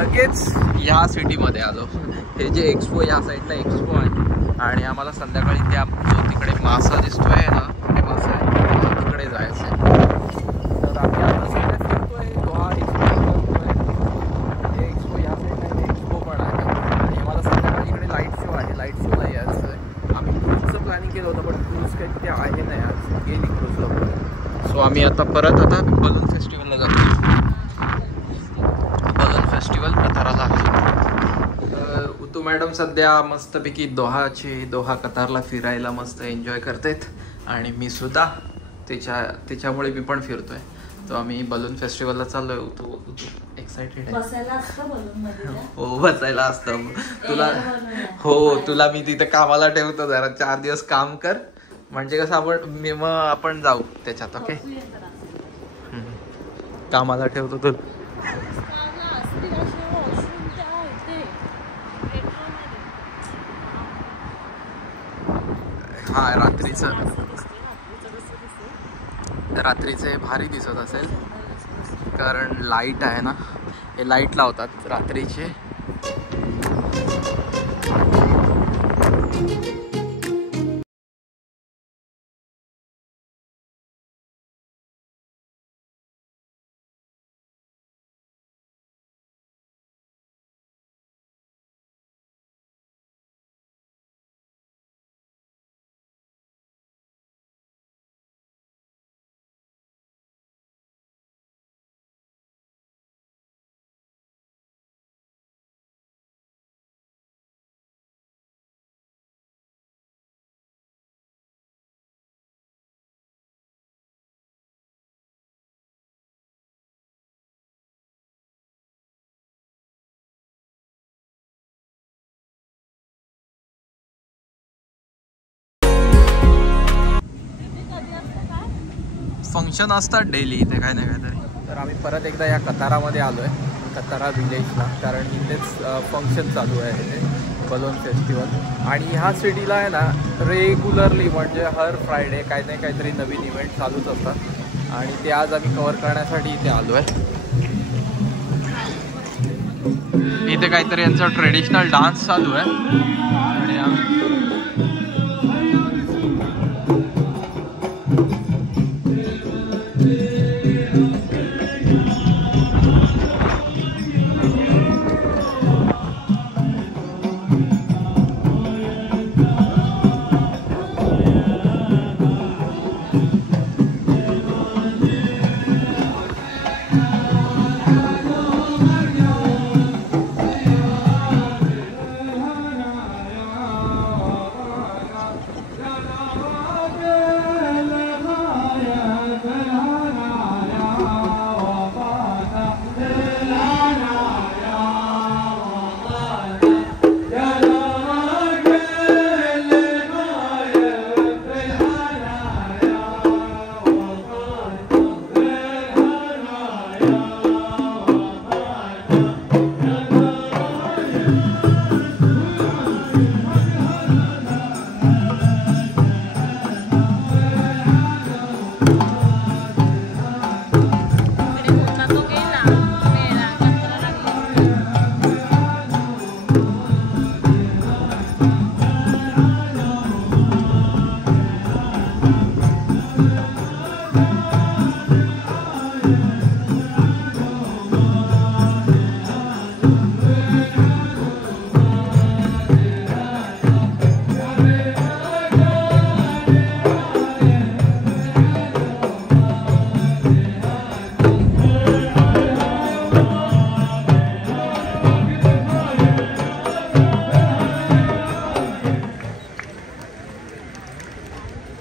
लगेच ह्या सिटीमध्ये आलो. हे जे एक्सपो या साईडला एक्सपो आहे आणि आम्हाला संध्याकाळी त्या जो तिकडे मासा दिसतोय ना, ते मासा आहे तिकडे जायचं आहे. तर आम्ही आता सगळे फिरतोय. दोहा एक्सपो करतोय. एक्सपो या साईडला एक्सपो पण आहे आणि आम्हाला संध्याकाळी इकडे लाईट शो आहे. लाईट शोला यायचं आहे. आम्ही क्रूजचं प्लॅनिंग केलं होतं पण क्रूज काही तिथे आहे नाही आज, गेली क्रूज लवकर. सो आम्ही आता परत बलून फेस्टिवलला जातो. बलून फेस्टिवल कतारला आहे. तर उतू मॅडम सध्या मस्तपैकी दोहा कतारला फिरायला मस्त एन्जॉय करतायत आणि मी सुद्धा त्याच्यामुळे मी पण फिरतोय. तो आम्ही बलून फेस्टिवलला चाललोय. उतू एक्साइटेड आहे. बसायला असतं बलून मध्ये. हो बसायला असतं. तुला मी तिथे कामाला ठेवतो. जरा 4 दिवस काम कर म्हणजे कसं आपण जाऊ त्याच्यात. ओके कामाला ठेवतो तुला. हा रात्रीचं भारी दिसत असेल कारण लाईट आहे ना. हे लाईट लावतात रात्रीचे. फंक्शन असतात डेली इथे काय ना काहीतरी. तर आम्ही परत एकदा या कतारामध्ये आलो आहे, कतारा विलेजला, कारण इथेच फंक्शन चालू आहे ते बलून फेस्टिवल. आणि ह्या सिटीला आहे ना रेग्युलरली म्हणजे हर फ्रायडे काही ना काहीतरी नवीन इव्हेंट चालूच असतात आणि ते आज आम्ही कव्हर करण्यासाठी इथे आलो आहे. इथे काहीतरी यांचा ट्रेडिशनल डान्स चालू आहे आणि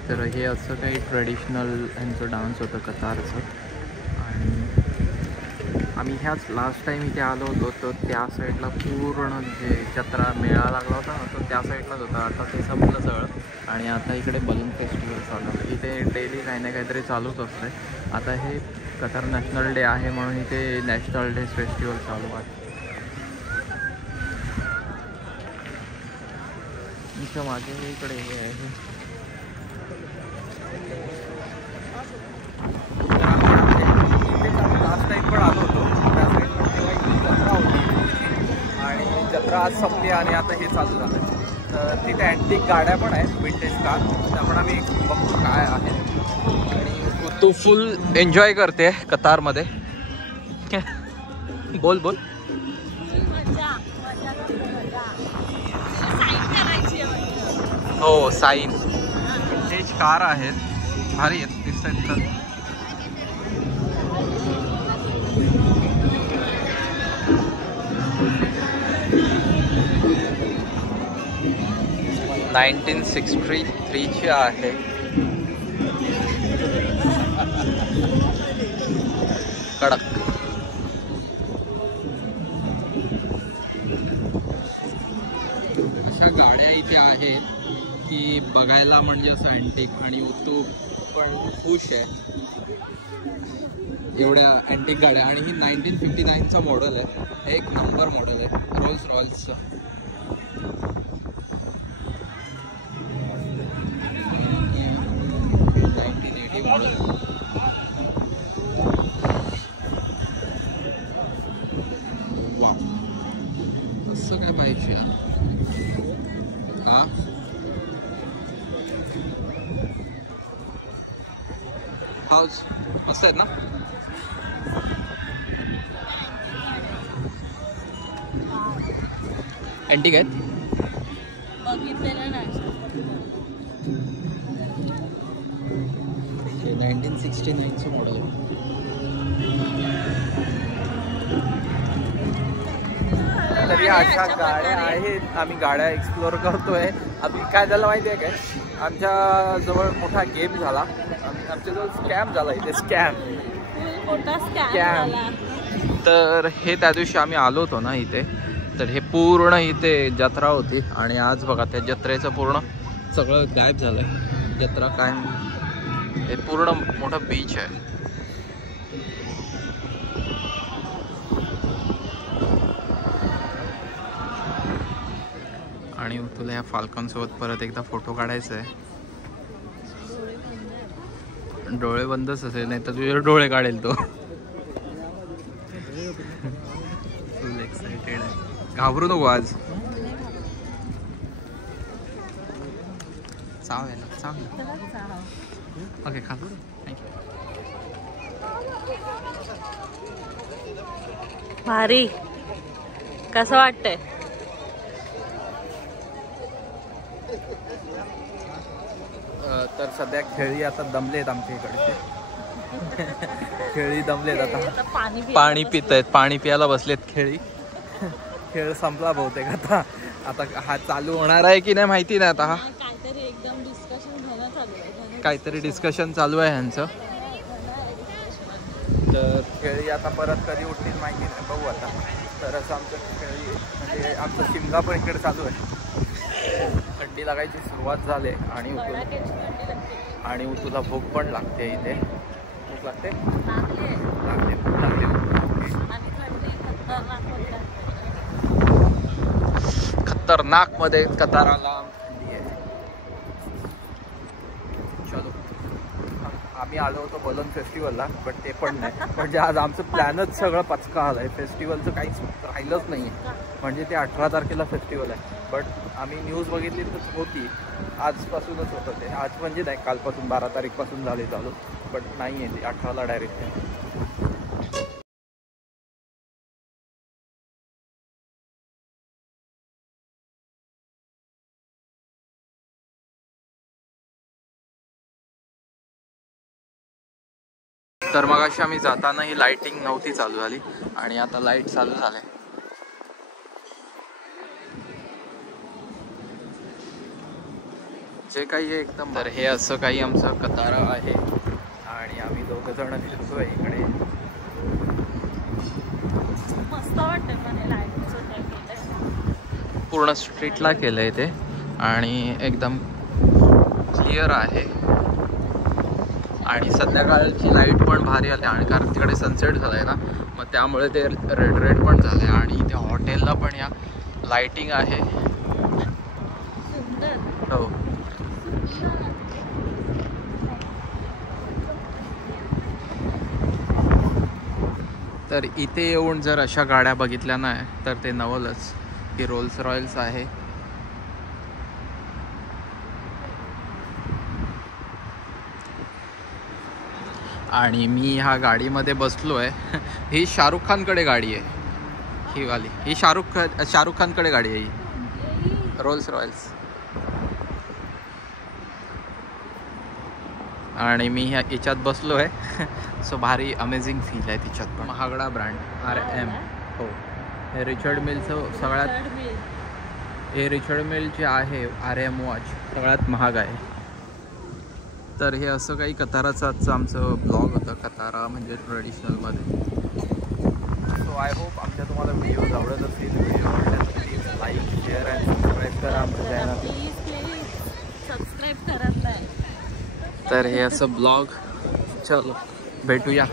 तर हे असं काही ट्रेडिशनल ह्यांचं डान्स होतं कतारचं. आणि आम्ही ह्याच लास्ट टाईम इथे आलो होतो तर त्या साईडला पूर्ण जे जत्रा मेळा लागला होता ना तो त्या साईडलाच होता. आता ते संपलं सगळं आणि आता इकडे बलून फेस्टिवल चालू आहे. इथे डेली काही ना काहीतरी चालूच असते. आता हे कतार नॅशनल डे आहे म्हणून इथे नॅशनल डे फेस्टिवल चालू आहे. इथं माझे इकडे हे आहे. लास्ट टाईम पण आलो होतो त्या साईडला, तेव्हा इथे जत्रा होती आज संपली आणि आता हे चालू झालं. तर तिथे अँटिक गाड्या पण आहेत, विंटेज कार, त्या पण आम्ही बघतो काय आहे. आणि तू फुल एन्जॉय करते कतारमध्ये. बोल बोल. हो साईन विंटेज कार आहेत, भारी आहेत, दिसतात तर. ची 1963 आहे. कडक. अशा गाड्या इथे आहेत की बघायला म्हणजे असं अँटिक, आणि तो पण खुश आहे एवढ्या अँटिक गाड्या. आणि ही 1959चा मॉडेल आहे, एक नंबर मॉडेल आहे रोल्स रॉयल्सचं. वा, असं काय पाहिजे हा. हाऊस मस्त आहेत ना. अँटिक आहेत. बघितलेलं नाही. 1969चं मॉडेल. तरी अशा गाड्या आहेत. आम्ही गाड्या एक्सप्लोअर करतोय. आम्ही काय झालं माहिती आहे काय, आमच्या जवळ मोठा गेम झाला, आमच्या जवळ स्कॅम झाला इथे. स्कॅम. तर हे त्या दिवशी आम्ही आलो होतो ना इथे, तर हे पूर्ण इथे जत्रा होती, आणि आज बघा त्या जत्रेचं पूर्ण सगळं गायब झालंय. जत्रा काय, हे पूर्ण मोठा बीच आहे. आणि तुला या फाल्कॉन सोबत परत एकदा फोटो काढायचा आहे. डोळे बंदच असेल, नाही तर तुझे डोळे काढेल तो. फुल एक्साइटेड आहे, घाबरू नको आज. चाव आहे ना, चाव. ओके खा. थँक्यू. भारी. कसं वाटतंय? तर सध्या खेळी आता दमलेत आमच्या इकडचे. खेळी दमलेत आता, पाणी पित आहेत, पाणी प्यायला बसलेत खेळी. खेळ संपला बहुतेक आता. आता हा चालू होणार आहे की नाही माहिती नाही. आता हा काहीतरी डिस्कशन चालू आहे ह्यांचं. तर खेळी आता परत कधी उठतील माहिती नाही, बघू आता. तर असं आमचं खेळी म्हणजे आमचं शिमगा पण इकडे चालू आहे. थंडी लागायची सुरुवात झाली, आणि तुला भूक पण लागते इथे. भूक लागते, लागते, भूक लागते. खतरनाक मध्ये कताराला थंडी आहे. चलो, आम्ही आलो होतो बलून फेस्टिवलला, पण ते पण नाही. म्हणजे आज आमचं प्लॅनच सगळं पचका आलं आहे. फेस्टिवलचं काहीच राहिलंच नाही आहे. म्हणजे ते 18 तारखेला फेस्टिवल आहे, बट आम्ही न्यूज बघितली तर होती आजपासूनच होतं ते. आज म्हणजे नाही, कालपासून 12 तारीखपासून झाले चालू, बट नाही आहे ते 18ला डायरेक्ट आहे. तर मग अशी आम्ही जाताना ही लाईटिंग नव्हती चालू झाली, आणि आता लाईट चालू झाले. जे काही आहे एकदम. तर हे असं काही आमचं कतारा आहे, आणि आम्ही दोघं जण फिरतोय इकडे. मस्त वाटतंय. पूर्ण स्ट्रीटला केलंय ते, आणि एकदम क्लिअर आहे. आणि संध्याकाळची लाईट पण भारी आली, आणि कारण तिकडे सनसेट झालाय ना, मग त्यामुळे ते रेड रेड पण झाले. आणि त्या हॉटेलला पण या लाईटिंग आहे. हो, तर इथे येऊन जर अशा गाड्या बघितल्या नाही तर ते नवलच. ही रोल्स रॉयल्स आहे. आणि मी ह्या गाडीमध्ये बसलो आहे. ही शाहरुख खानकडे गाडी आहे. ही वाली ही शाहरुख खानकडे गाडी आहे ही रोल्स रॉयल्स. आणि मी याच्यात बसलो आहे. सो भारी अमेझिंग फील आहे तिच्यात पण. महागडा ब्रँड RM. हो, हे रिचर्ड मिलचं सगळ्यात, हे रिचर्ड मिल जे आहे RM वॉच सगळ्यात महाग आहे. तर हे असं काही कताराचं आजचं आमचं ब्लॉग होतं. कतारा म्हणजे ट्रेडिशनलमध्ये. सो आय होप आमच्या तुम्हाला व्हिडिओज आवडत असतील. व्हिडिओ आवडल्यास प्लीज लाईक, शेअर आणि सबस्क्राईब करा आमच्या चॅनल. सबस्क्राईब करत नाही. तर हे असं ब्लॉग. चलो भेटूया.